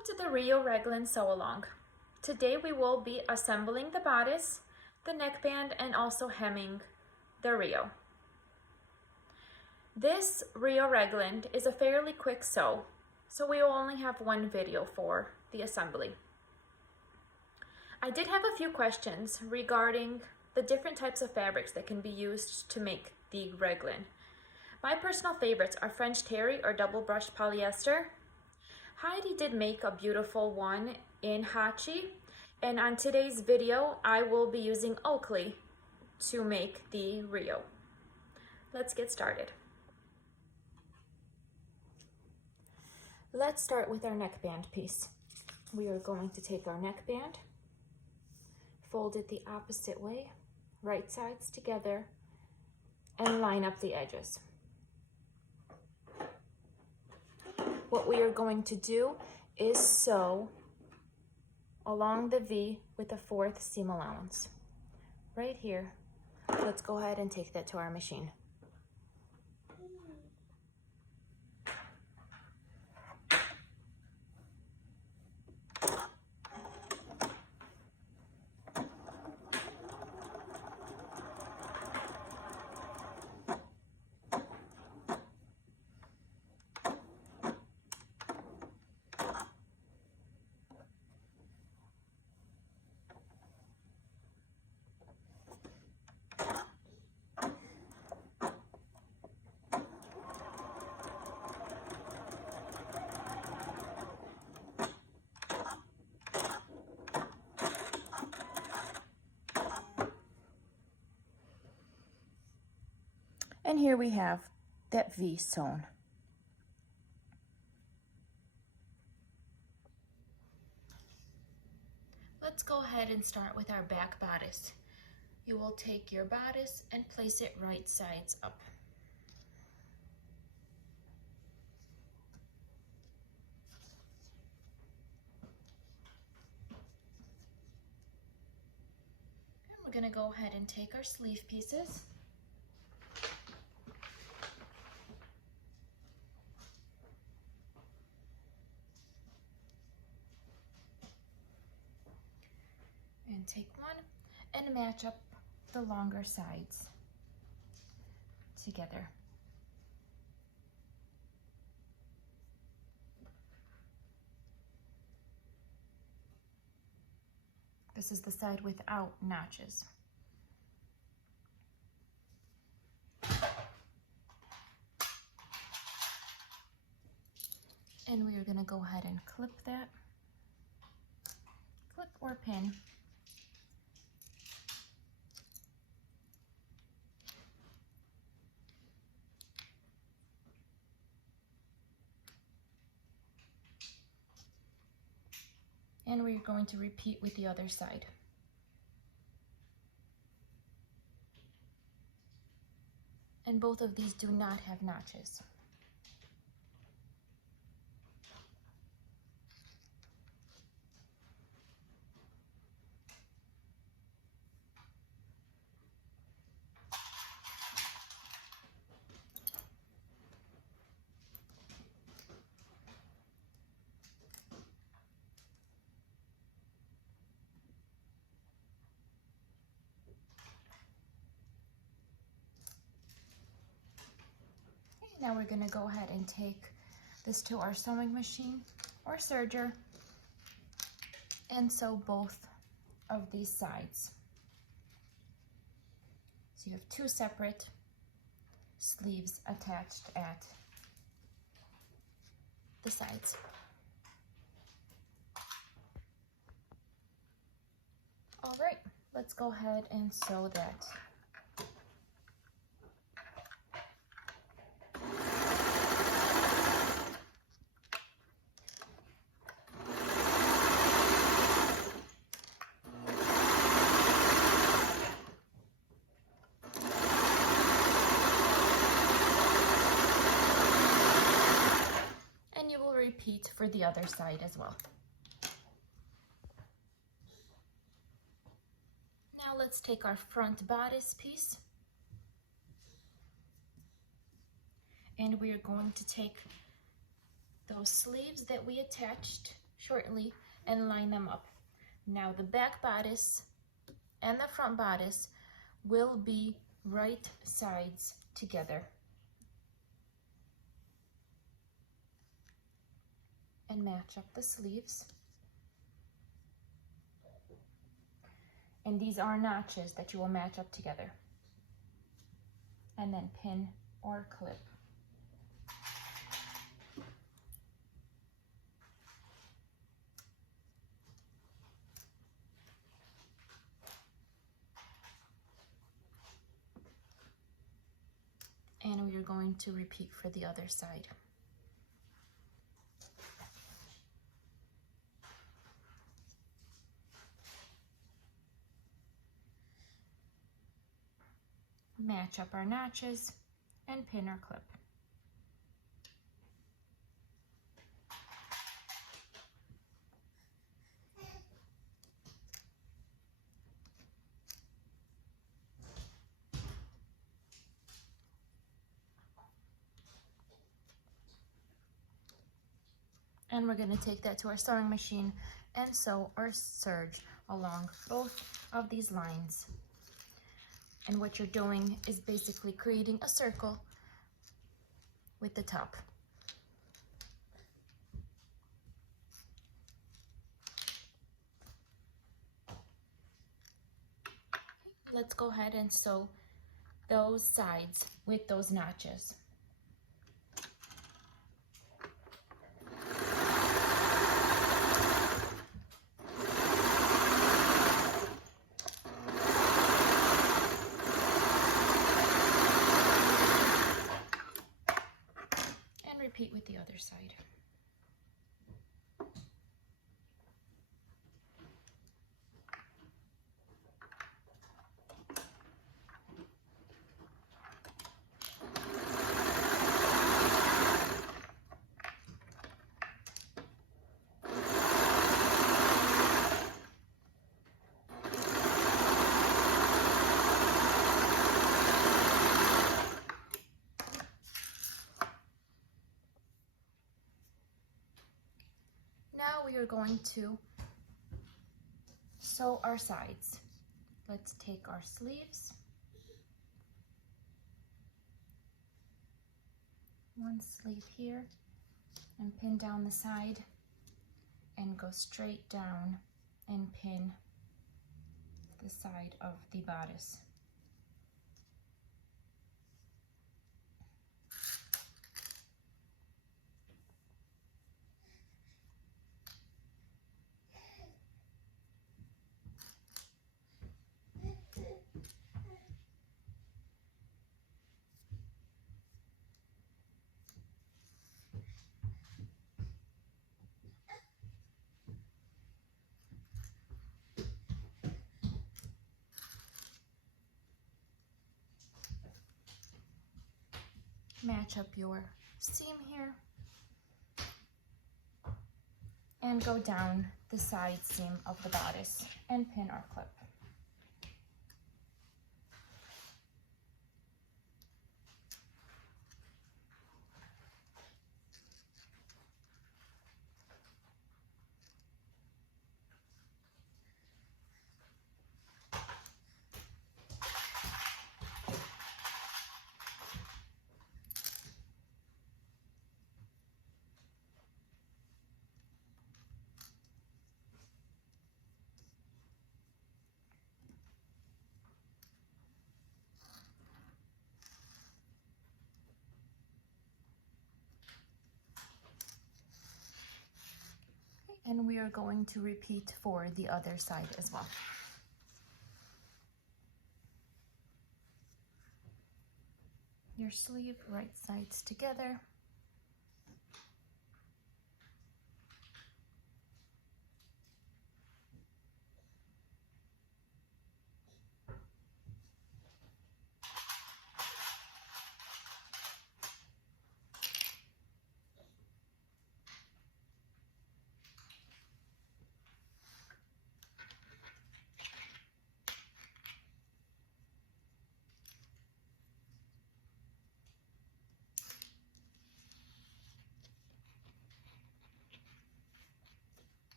Welcome to the Rio Raglan Sew-A-Long. Today we will be assembling the bodice, the neckband, and also hemming the Rio. This Rio Raglan is a fairly quick sew, so we will only have one video for the assembly. I did have a few questions regarding the different types of fabrics that can be used to make the raglan. My personal favorites are French terry or double brushed polyester. Heidi did make a beautiful one in Hachi, and on today's video I will be using Oakley to make the Rio. Let's get started. Let's start with our neckband piece. We are going to take our neckband, fold it the opposite way, right sides together, and line up the edges. What we are going to do is sew along the V with a 4th seam allowance. Right here. Let's go ahead and take that to our machine. And here we have that V sewn. Let's go ahead and start with our back bodice. You will take your bodice and place it right sides up. And we're going to go ahead and take our sleeve pieces. And take one and match up the longer sides together. This is the side without notches. And we are going to go ahead and clip that. Clip or pin. And we're going to repeat with the other side. And both of these do not have notches. Now we're going to go ahead and take this to our sewing machine or serger and sew both of these sides. So you have 2 separate sleeves attached at the sides. All right, let's go ahead and sew that. Repeat for the other side as well. Now let's take our front bodice piece and we are going to take those sleeves that we attached shortly and line them up. Now the back bodice and the front bodice will be right sides together. And match up the sleeves. And these are notches that you will match up together. And then pin or clip. And we are going to repeat for the other side. Match up our notches and pin or clip. And we're going to take that to our sewing machine and sew or serge along both of these lines. And what you're doing is basically creating a circle with the top. Let's go ahead and sew those sides with those notches. Repeat with the other side. Now we are going to sew our sides. Let's take our sleeves, one sleeve here, and pin down the side and go straight down and pin the side of the bodice. Match up your seam here and go down the side seam of the bodice and pin or clip. And we are going to repeat for the other side as well. Your sleeve, right sides together.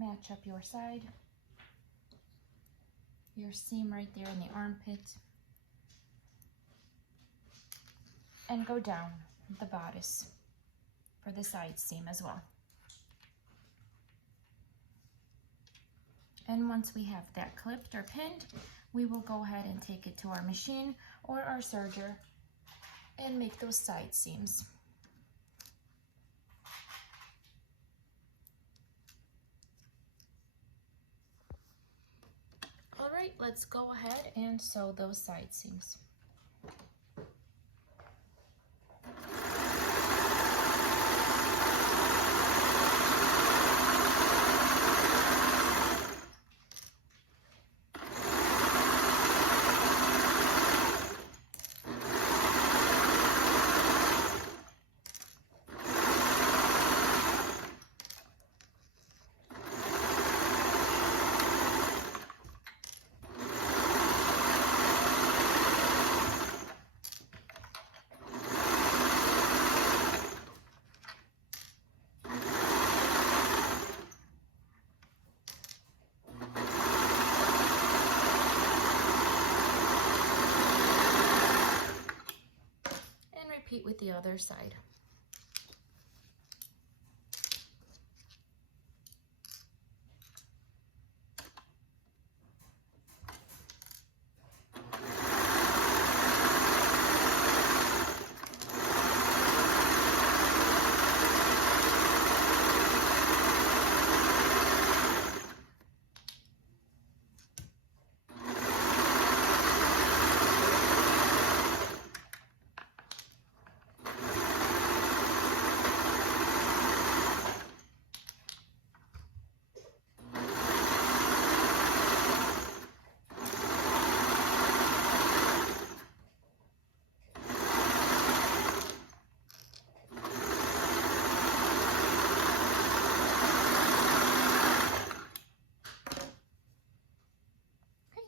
Match up your side, your seam right there in the armpit, and go down the bodice for the side seam as well. And once we have that clipped or pinned, we will go ahead and take it to our machine or our serger and make those side seams. All right, let's go ahead and sew those side seams. Repeat with the other side.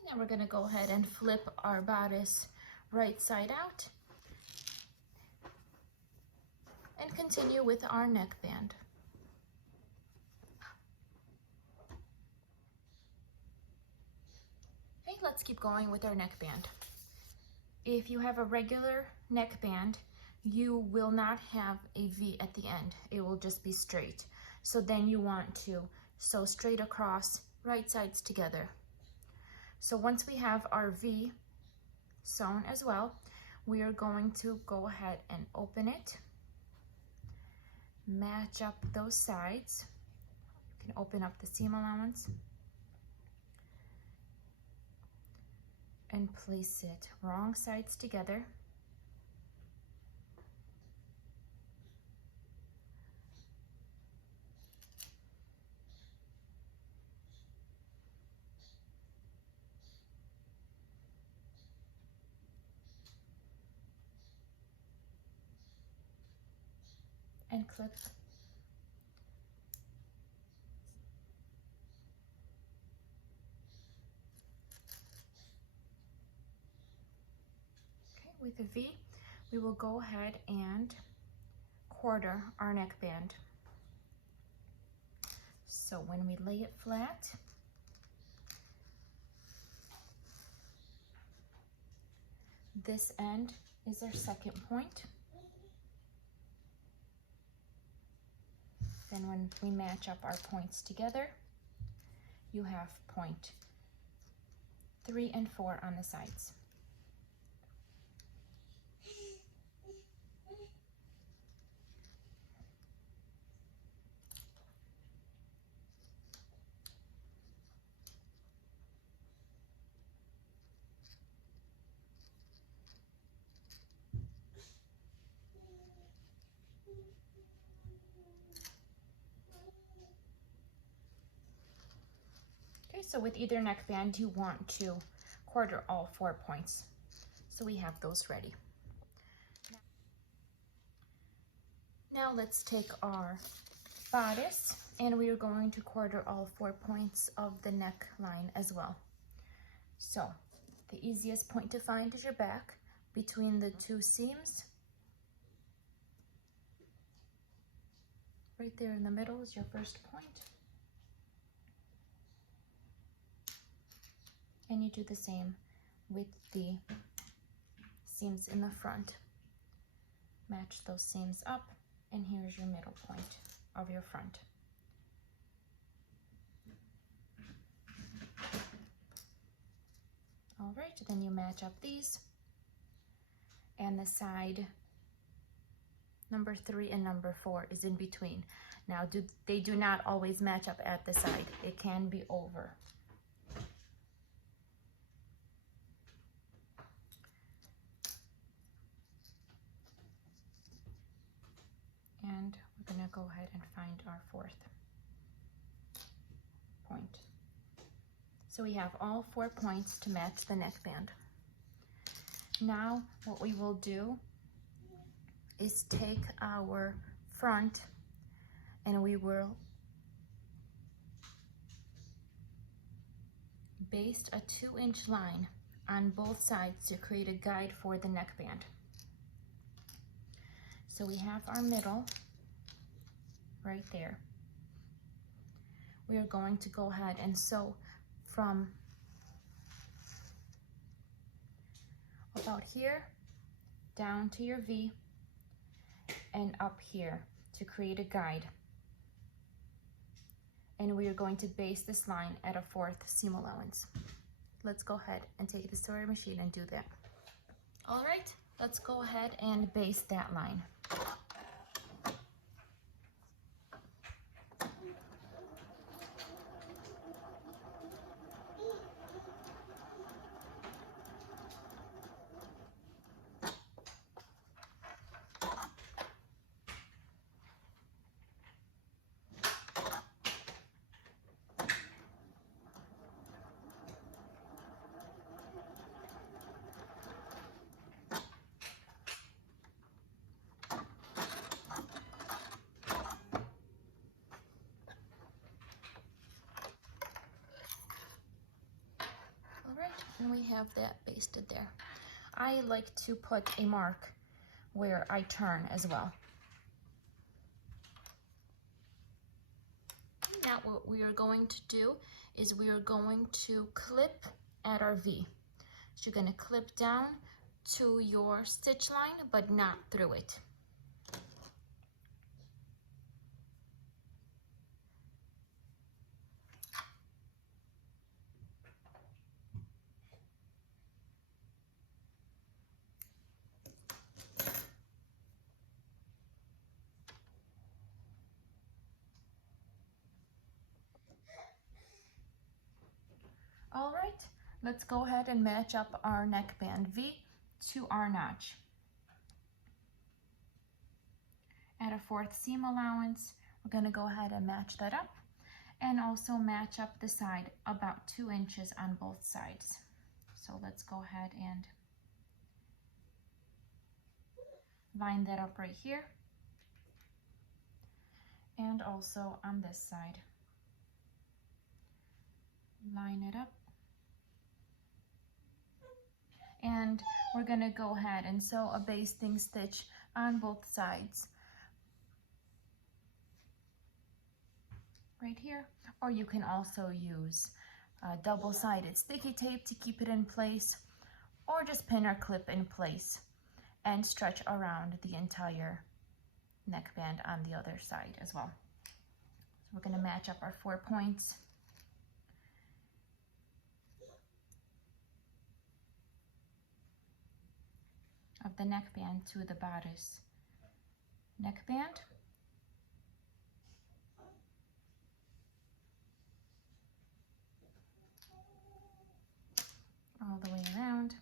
Now we're going to go ahead and flip our bodice right side out and continue with our neckband. Okay, let's keep going with our neckband. If you have a regular neckband, you will not have a V at the end. It will just be straight. So then you want to sew straight across, right sides together. So once we have our V sewn as well, we are going to go ahead and open it, match up those sides. You can open up the seam allowance and place it wrong sides together. And clip. Okay, with a V, we will go ahead and quarter our neckband. So when we lay it flat, this end is our second point. Then when we match up our points together, you have point 3 and 4 on the sides. Okay, so with either neckband, you want to quarter all 4 points. So we have those ready. Now let's take our bodice and we are going to quarter all 4 points of the neckline as well. So the easiest point to find is your back between the 2 seams. Right there in the middle is your first point. And you do the same with the seams in the front. Match those seams up, and here's your middle point of your front. All right, then you match up these, and the side number 3 and number 4 is in between. Now, they do not always match up at the side. It can be over. And we're gonna go ahead and find our 4th point. So we have all 4 points to match the neckband. Now what we will do is take our front and we will baste a 2-inch line on both sides to create a guide for the neckband. So we have our middle right there. We are going to go ahead and sew from about here down to your V and up here to create a guide. And we are going to baste this line at a 4th seam allowance. Let's go ahead and take the sewing machine and do that. All right, let's go ahead and baste that line. And we have that basted there. I like to put a mark where I turn as well. Now what we are going to do is we are going to clip at our V. So you're going to clip down to your stitch line, but not through it. All right, let's go ahead and match up our neckband V to our notch. At a 4th seam allowance, we're going to go ahead and match that up and also match up the side about 2 inches on both sides. So let's go ahead and line that up right here and also on this side. Line it up. And we're going to go ahead and sew a basting stitch on both sides right here, or you can also use double-sided sticky tape to keep it in place, or just pin or clip in place and stretch around the entire neckband on the other side as well. So we're going to match up our 4 points. Of the neckband to the bodice neckband. All the way around.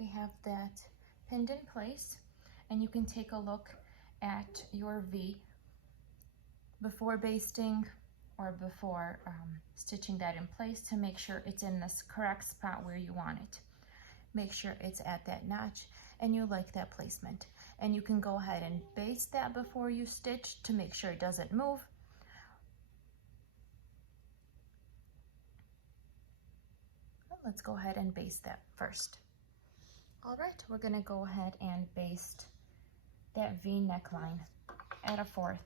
We have that pinned in place, and you can take a look at your V before basting or before stitching that in place to make sure it's in this correct spot where you want it. Make sure it's at that notch and you like that placement. And you can go ahead and baste that before you stitch to make sure it doesn't move. Let's go ahead and baste that first. All right, we're gonna go ahead and baste that V neckline at 1/4.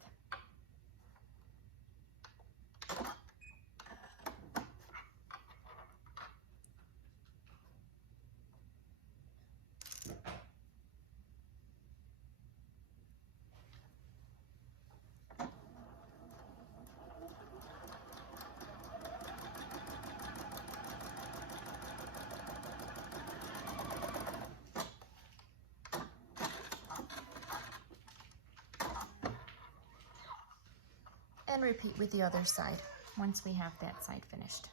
And repeat with the other side once we have that side finished.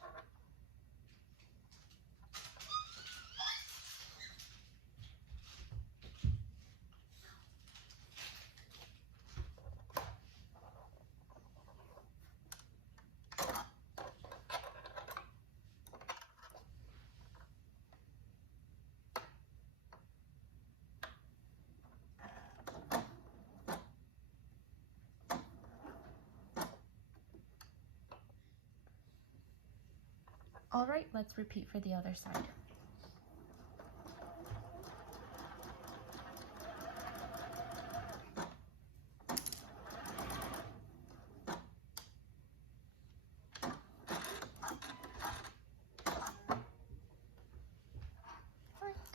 All right, let's repeat for the other side.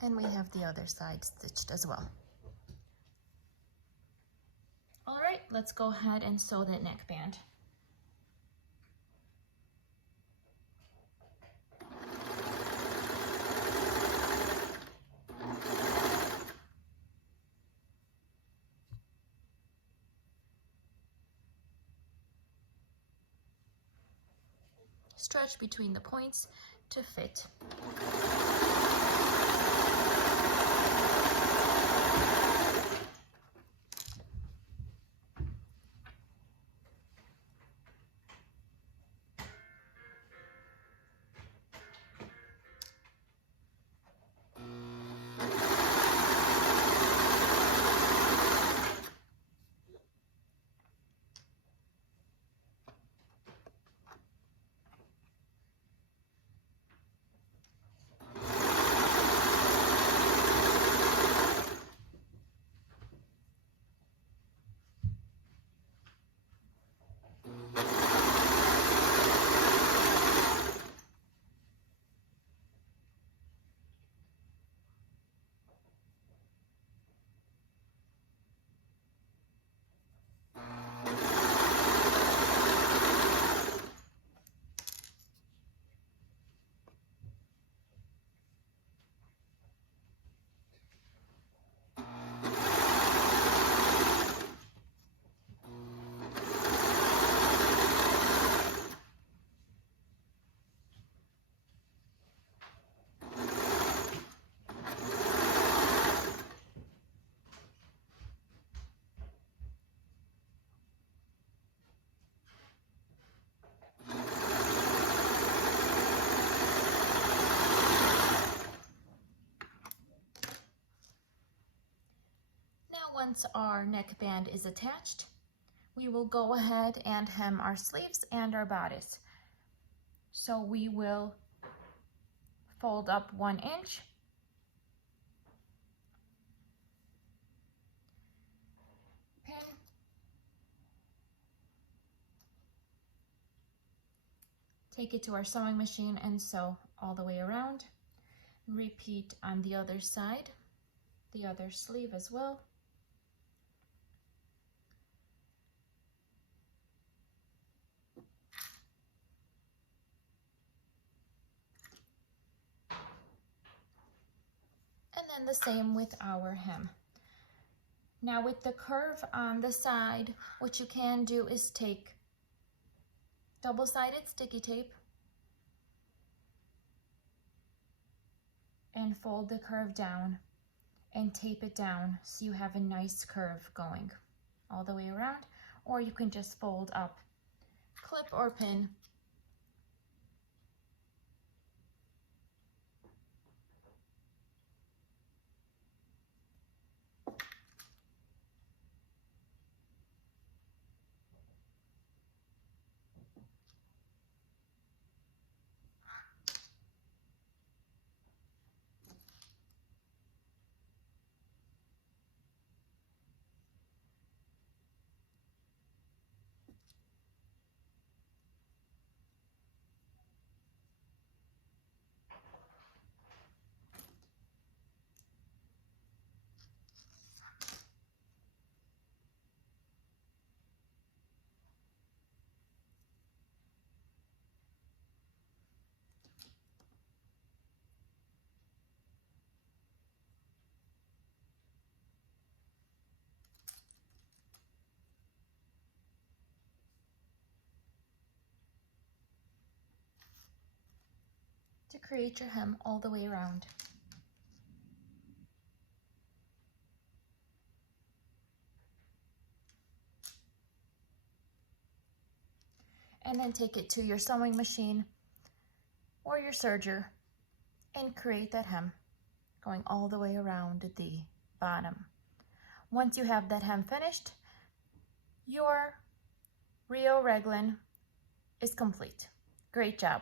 And we have the other side stitched as well. All right, let's go ahead and sew that neckband. Stretch between the points to fit. Once our neckband is attached, we will go ahead and hem our sleeves and our bodice. So we will fold up 1 inch, pin, take it to our sewing machine and sew all the way around. Repeat on the other side, the other sleeve as well. And the same with our hem. Now with the curve on the side, what you can do is take double-sided sticky tape and fold the curve down and tape it down so you have a nice curve going all the way around, or you can just fold up clip or pin. To create your hem all the way around. And then take it to your sewing machine or your serger and create that hem going all the way around the bottom. Once you have that hem finished, your Rio Raglan is complete. Great job.